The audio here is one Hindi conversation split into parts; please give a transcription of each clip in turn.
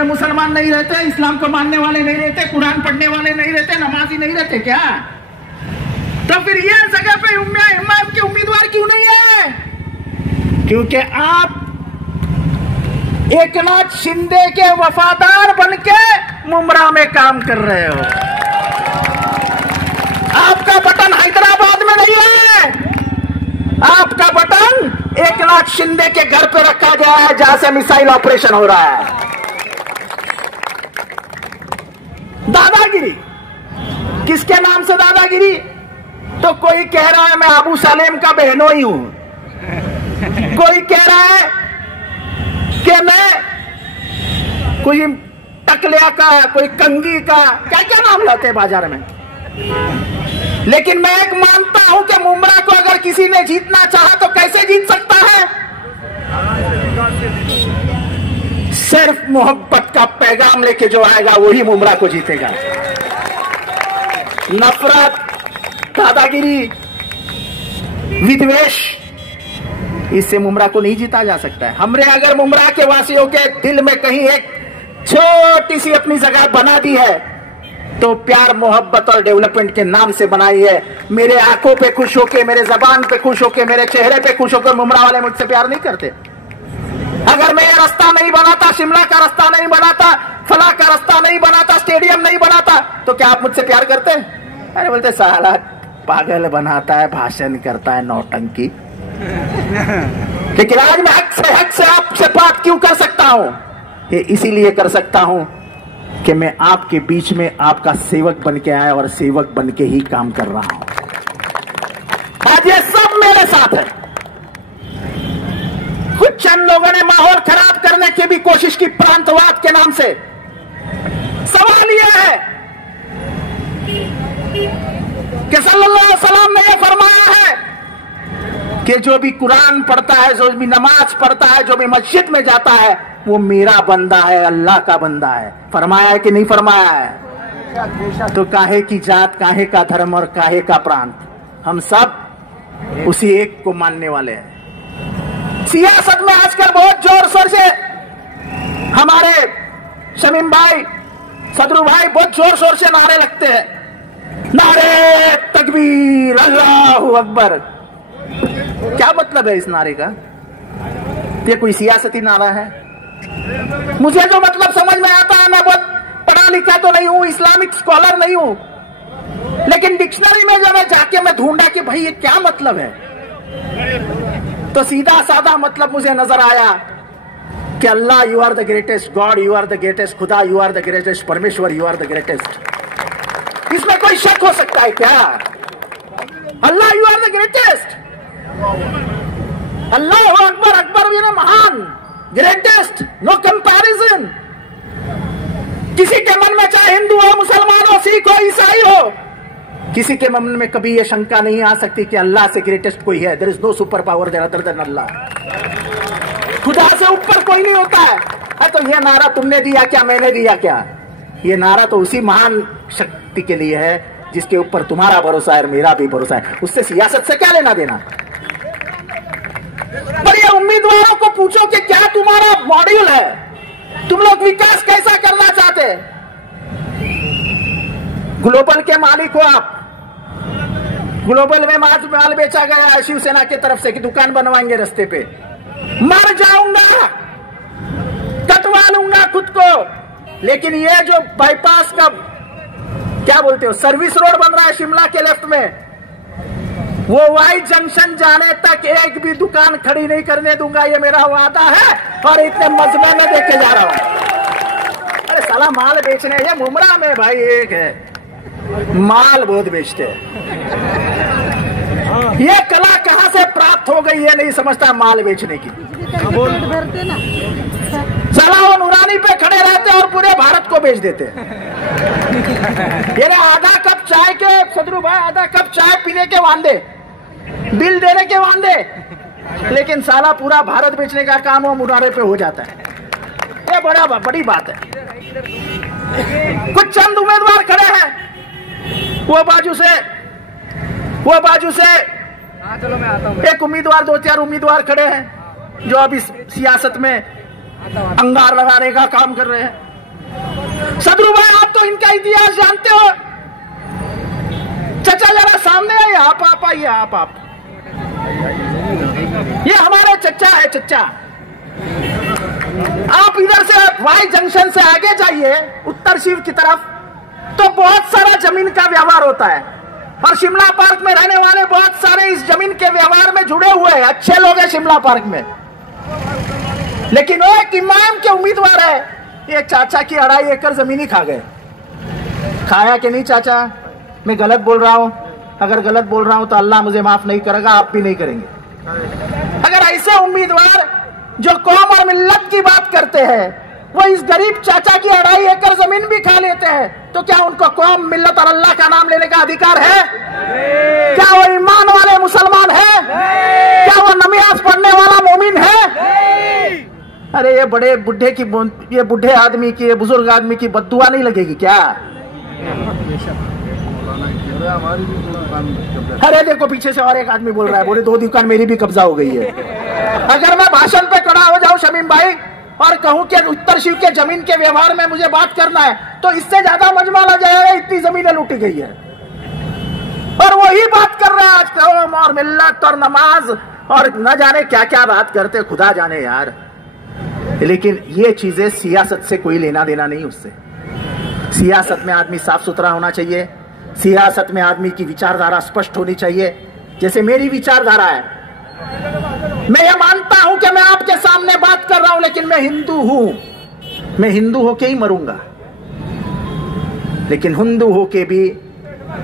में मुसलमान नहीं रहते, इस्लाम को मानने वाले नहीं रहते, कुरान पढ़ने वाले नहीं रहते, नमाजी नहीं रहते क्या? तो फिर ये जगह पे इमाम के उम्मीदवार क्यों नहीं है? क्योंकि आप एकनाथ शिंदे के वफादार बनके मुमरा में काम कर रहे हो। आपका बटन हैदराबाद में नहीं है, आपका बटन एकनाथ शिंदे के घर पे रखा गया है जहां से मिसाइल ऑपरेशन हो रहा है। दादागिरी, किसके नाम से दादागिरी? तो कोई कह रहा है मैं अबू सालेम का बहनोई हूं, कोई कह रहा है कि मैं कोई टकलिया का, कोई कंगी का, क्या क्या नाम लाते हैं बाजार में। लेकिन मैं एक मानता हूं कि मुमरा को अगर किसी ने जीतना चाहा तो कैसे जीत सकता है? सिर्फ मोहब्बत का पैगाम लेके जो आएगा वही मुमरा को जीतेगा। नफरत, दादागिरी, विद्वेष, इससे मुमरा को नहीं जीता जा सकता है। हमने अगर मुमरा के वासियों के दिल में कहीं एक छोटी सी अपनी जगह बना दी है तो प्यार, मोहब्बत और डेवलपमेंट के नाम से बनाई है। मेरे आंखों पे खुश होके, मेरे जबान पे खुश होके, मेरे चेहरे पे खुश होकर मुमरा वाले मुझसे प्यार नहीं करते। अगर मैं ये रास्ता नहीं बनाता, शिमला का रास्ता नहीं बनाता, फला का रास्ता नहीं बनाता, स्टेडियम नहीं बनाता, तो क्या आप मुझसे प्यार करते? अरे बोलते साला पागल बनाता है, भाषण करता है, नौटंकी। लेकिन आज मैं हक से आपसे बात क्यों कर सकता हूं? ये इसीलिए कर सकता हूं कि मैं आपके बीच में आपका सेवक बन के आया और सेवक बन के ही काम कर रहा हूं। आज ये सब मेरे साथ है। कुछ चंद लोगों ने माहौल खराब करने की भी कोशिश की प्रांतवाद के नाम से। सवाल यह है कि सल्लल्लाहु अलैहि वसल्लम ने यह फरमाया है कि जो भी कुरान पढ़ता है, जो भी नमाज पढ़ता है, जो भी मस्जिद में जाता है, वो मेरा बंदा है, अल्लाह का बंदा है। फरमाया है कि नहीं फरमाया है? तो काहे की जात, काहे का धर्म और काहे का प्रांत, हम सब उसी एक को मानने वाले हैं। सियासत में आजकल बहुत जोर शोर से हमारे शमीम भाई, सदरू भाई बहुत जोर शोर से नारे लगते हैं, नारे तकबीर, अल्लाहू अकबर। क्या मतलब है इस नारे का? ये कोई सियासती नारा है? मुझे जो मतलब समझ में आता है, मैं बहुत पढ़ा लिखा तो नहीं हूं, इस्लामिक स्कॉलर नहीं हूं, लेकिन डिक्शनरी में जब मैं जाके मैं ढूंढा कि भाई ये क्या मतलब है, तो सीधा साधा मतलब मुझे नजर आया कि Allah you are the greatest, God you are the greatest, खुदा यू आर द ग्रेटेस्ट, परमेश्वर यू आर द ग्रेटेस्ट। इसमें कोई शक हो सकता है क्या? Allah you are the greatest, Allah अकबर, अकबर भी ना महान, ग्रेटेस्ट, नो कंपैरिजन। किसी के मन में चाहे हिंदू हो, मुसलमान हो, सिख हो, ईसाई हो, किसी के मन में कभी यह शंका नहीं आ सकती कि अल्लाह से ग्रेटेस्ट कोई है। There is no superpower other than Allah. खुदा से ऊपर कोई नहीं होता है। तो यह नारा तुमने दिया क्या, मैंने दिया क्या? यह नारा तो उसी महान शक्ति के लिए है जिसके ऊपर तुम्हारा भरोसा है और मेरा भी भरोसा है। उससे सियासत से क्या लेना देना? पर ये उम्मीदवारों को पूछो कि क्या तुम्हारा मॉड्यूल है, तुम लोग विकास कैसा करना चाहते? ग्लोबल के मालिक हो आप, ग्लोबल में माल बेचा गया है शिवसेना की तरफ से कि दुकान बनवाएंगे रास्ते पे। मर जाऊंगा, कटवा लूंगा खुद को, लेकिन ये जो बाईपास का क्या बोलते हो, सर्विस रोड बन रहा है शिमला के लेफ्ट में, वो वाई जंक्शन जाने तक एक भी दुकान खड़ी नहीं करने दूंगा, ये मेरा वादा है और इतने मजबूत में देके जा रहा हूं। अरे साला माल बेचने, ये मुमरा में भाई एक है, माल बहुत बेचते हैं। ये कला कहां से प्राप्त हो गई ये नहीं समझता माल बेचने की। साला वो नूरानी पे खड़े रहते और पूरे भारत को बेच देते। ये आधा कप चाय के सदरू भाई, आधा कप चाय पीने के वांदे, बिल देने के वांदे, लेकिन साला पूरा भारत बेचने का काम वो मुनारे पे हो जाता है। ये बड़ी बात है। कुछ चंद उम्मीदवार खड़े हैं, वो बाजू से चलो मैं आता हूं। एक उम्मीदवार, 2-4 उम्मीदवार खड़े हैं जो अभी सियासत में अंगार लगाने का काम कर रहे हैं। सदरू भाई, आप तो इनका इतिहास जानते हो। चचा जरा सामने आइए, आप आइए, आप ये हमारे चचा है, चचा। आप इधर से वाई जंक्शन से आगे जाइए उत्तर शिव की तरफ, तो बहुत सारा जमीन का व्यवहार होता है, और शिमला पार्क में रहने वाले बहुत सारे इस जमीन के व्यवहार में जुड़े हुए हैं, अच्छे लोग हैं शिमला पार्क में। लेकिन वो एक इमाम के उम्मीदवार है, ये चाचा की 2.5 एकड़ जमीन ही खा गए। खाया कि नहीं चाचा? मैं गलत बोल रहा हूं? अगर गलत बोल रहा हूं तो अल्लाह मुझे माफ नहीं करेगा, आप भी नहीं करेंगे। अगर ऐसे उम्मीदवार जो कौम और मिल्लत की बात करते हैं, वो इस गरीब चाचा की 2.5 एकड़ जमीन भी खा लेते हैं, तो क्या उनको कौम, मिल्लत और अल्लाह का नाम लेने का अधिकार है? क्या वो ईमान वाले मुसलमान है? क्या वो नमाज पढ़ने वाला मोमिन है? अरे ये बड़े बुढ़े की, ये बुढ़े आदमी की, ये बुजुर्ग आदमी की बद्दुआ नहीं लगेगी क्या? अरे देखो पीछे से और एक आदमी बोल रहा है, बोले 2 दुकान मेरी भी कब्जा हो गई है। अगर मैं भाषण पे खड़ा हो जाऊं शमीम भाई और कहूं कि उत्तर शिव के जमीन के व्यवहार में मुझे बात करना है, तो इससे ज्यादा मजमा लग जाएगा, इतनी जमीनें लूटी गई है। और वही बात कर रहे हैं आज, कौम और मिल्लत और नमाज और न जाने क्या क्या बात करते, खुदा जाने यार। लेकिन ये चीजें सियासत से कोई लेना देना नहीं। उससे सियासत में आदमी साफ सुथरा होना चाहिए, सियासत में आदमी की विचारधारा स्पष्ट होनी चाहिए। जैसे मेरी विचारधारा है, मैं ये मानता हूं कि मैं आपके सामने बात कर रहा हूं, लेकिन मैं हिंदू हूं, मैं हिंदू होके ही मरूंगा। लेकिन हिंदू होके भी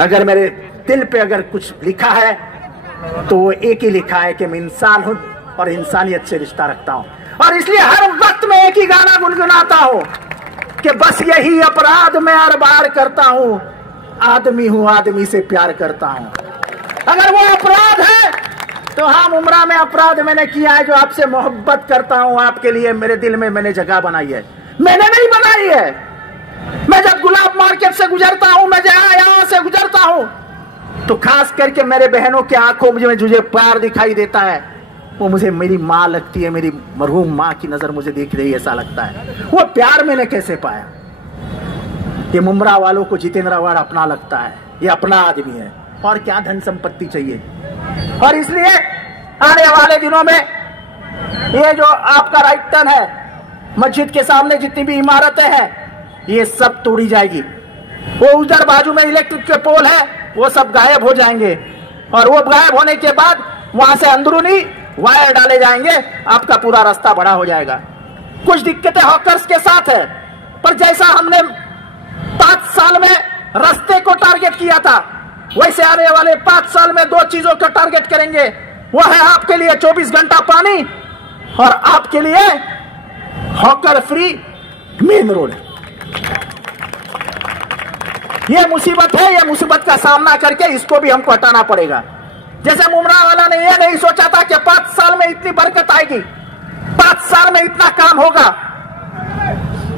अगर मेरे दिल पे अगर कुछ लिखा है तो वो एक ही लिखा है कि मैं इंसान हूं और इंसानियत से रिश्ता रखता हूं। और इसलिए हर वक्त में एक ही गाना गुनगुनाता हूं कि बस यही अपराध मैं हर बार करता हूं, आदमी हूं, आदमी से प्यार करता हूं। अगर वो अपराध है तो हाँ, उम्रा में अपराध मैंने किया है, जो आपसे मोहब्बत करता हूं, आपके लिए मेरे दिल में मैंने जगह बनाई है, मैंने नहीं बनाई है। मैं जब गुलाब मार्केट से गुजरता हूं, मैं यहाँ से गुजरता हूं, तो खास करके मेरे बहनों की आंखों में मुझे प्यार दिखाई देता है, वो मुझे मेरी माँ लगती है, मेरी मरहूम माँ की नजर मुझे देख रही है, ऐसा लगता है। वो प्यार मैंने कैसे पाया? ये मुमरा वालों को जितेंद्र अवार्ड अपना लगता है, ये अपना आदमी है, और क्या धन संपत्ति चाहिए। और इसलिए आने वाले दिनों में ये जो आपका राइट टर्न है, मस्जिद के सामने जितनी भी इमारतें हैं, ये सब तोड़ी जाएगी। वो उधर बाजू में इलेक्ट्रिक के पोल है, वो सब गायब हो जाएंगे, और वो गायब होने के बाद वहां से अंदरूनी वायर डाले जाएंगे, आपका पूरा रास्ता बड़ा हो जाएगा। कुछ दिक्कतें हॉकर्स के साथ है, पर जैसा हमने 5 साल में रास्ते को टारगेट किया था, वैसे आने वाले 5 साल में 2 चीजों का टारगेट करेंगे। वो है आपके लिए 24 घंटा पानी, और आपके लिए हॉकर फ्री मेन रोड। ये मुसीबत है, ये मुसीबत का सामना करके इसको भी हमको हटाना पड़ेगा। जैसे मुमरा वाला ने यह नहीं सोचा था कि 5 साल में इतनी बरकत आएगी, 5 साल में इतना काम होगा,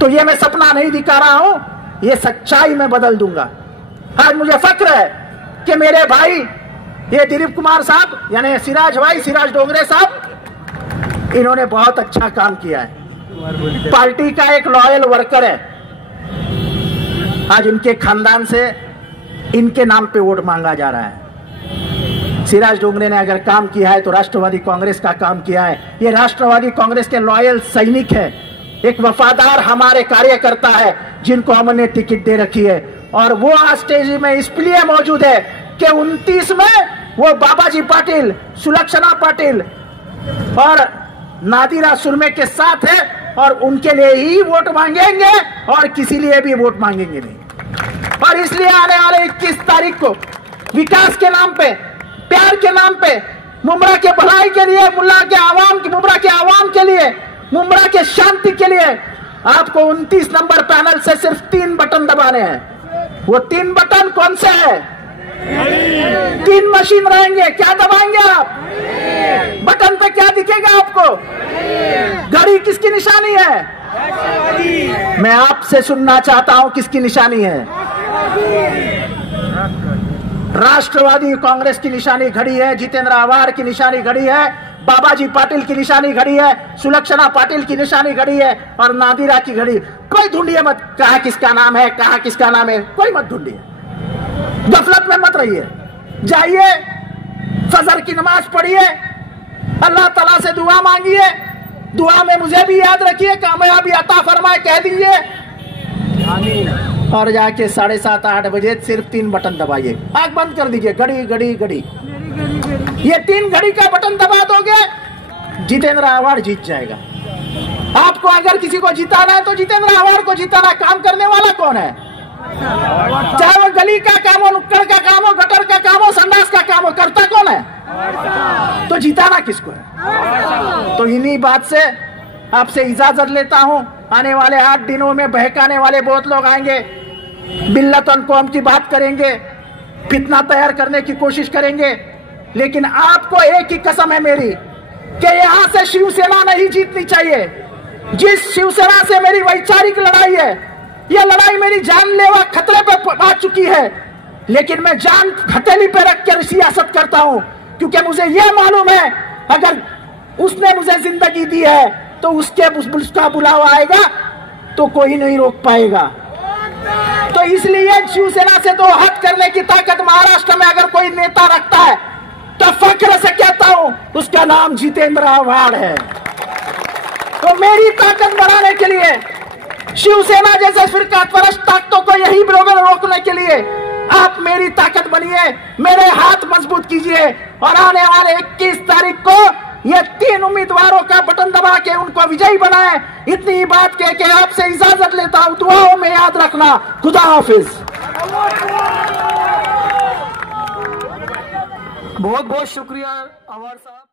तो ये मैं सपना नहीं दिखा रहा हूं, ये सच्चाई में बदल दूंगा। आज मुझे फक्र है कि मेरे भाई ये दिलीप कुमार साहब, यानी सिराज भाई, सिराज डोंगरे साहब, इन्होंने बहुत अच्छा काम किया है। पार्टी का एक लॉयल वर्कर है, आज इनके खानदान से इनके नाम पे वोट मांगा जा रहा है। सिराज डोंगरे ने अगर काम किया है तो राष्ट्रवादी कांग्रेस का काम किया है। ये राष्ट्रवादी कांग्रेस के लॉयल सैनिक है, एक वफादार हमारे कार्यकर्ता है, जिनको हमने टिकट दे रखी है। और वो आज स्टेज में इसलिए मौजूद है कि 29 में वो बाबाजी पाटिल, सुलक्षणा पाटिल और नादिरा सुरमे के साथ है, और उनके लिए ही वोट मांगेंगे और किसी लिए भी वोट मांगेंगे नहीं। और इसलिए आने वाले 21 तारीख को विकास के नाम पे, प्यार के नाम पे, मुमरा के भलाई के लिए, मुमरा के आवाम के लिए, मुमरा के शांति के लिए आपको 29 नंबर पैनल से सिर्फ 3 बटन दबाने हैं। वो 3 बटन कौन से है? 3 मशीन रहेंगे। क्या दबाएंगे आप? बटन पे क्या दिखेगा आपको? घड़ी किसकी निशानी है? मैं आपसे सुनना चाहता हूं किसकी निशानी है? राष्ट्रवादी कांग्रेस की निशानी घड़ी है, जितेंद्र अवार्ड की निशानी घड़ी है, बाबाजी पाटिल की निशानी घड़ी है, सुलक्षणा पाटिल की निशानी घड़ी है और नादिरा की घड़ी। कोई ढूंढिए मत कहा किसका नाम है, कहा किसका नाम है, कोई मत ढूंढिए, गफलत में मत रहिए। जाइए फजर की नमाज पढ़िए, अल्लाह ताला से दुआ मांगिए, दुआ में मुझे भी याद रखिए, कामयाबी अता फरमाए कह दीजिए, और जाके 7:30-8 बजे सिर्फ 3 बटन दबाइए, आंख बंद कर दीजिए, घड़ी घड़ी घड़ी, ये 3 घड़ी का बटन दबा दोगे, जितेंद्र अवार्ड जीत जाएगा। आपको अगर किसी को जिताना है तो जितेंद्र अवार्ड को जिताना। काम करने वाला कौन है? चाहे वो गली का काम हो, नुक्कड़ का काम हो, गटर का काम हो, संडास का काम हो, करता कौन है? तो जिताना किसको है? तो इन्हीं बात से आपसे इजाजत लेता हूं। आने वाले 8 दिनों में बहकाने वाले बहुत लोग आएंगे, बिल्लतन कौम की बात करेंगे, फितना तैयार करने की कोशिश करेंगे, लेकिन आपको एक ही कसम है मेरी कि यहां से शिवसेना नहीं जीतनी चाहिए। जिस शिवसेना से मेरी वैचारिक लड़ाई है, यह लड़ाई मेरी जानलेवा खतरे पर आ चुकी है, लेकिन मैं जान हथेली पे रख कर सियासत करता हूं, क्योंकि मुझे यह मालूम है अगर उसने मुझे जिंदगी दी है तो उसका बुलावा आएगा तो कोई नहीं रोक पाएगा। तो इसलिए शिवसेना से तो हट करने की ताकत महाराष्ट्र में अगर कोई नेता रखता है तो फख्र से कहता हूं उसका नाम जितेंद्र आव्हाड है। तो मेरी ताकत बढ़ाने के लिए, शिवसेना जैसे फिरकापरस्त ताकतों को यही बरोबर रोकने के लिए आप मेरी ताकत बनिए, मेरे हाथ मजबूत कीजिए, और आने वाले 21 तारीख को ये 3 उम्मीदवारों का बटन दबा के उनको विजयी बनाए। इतनी ही बात कह के आपसे इजाजत लेता हूं, दुआओं में याद रखना। खुदा हाफिज। बहुत बहुत शुक्रिया अवार्ड साहब।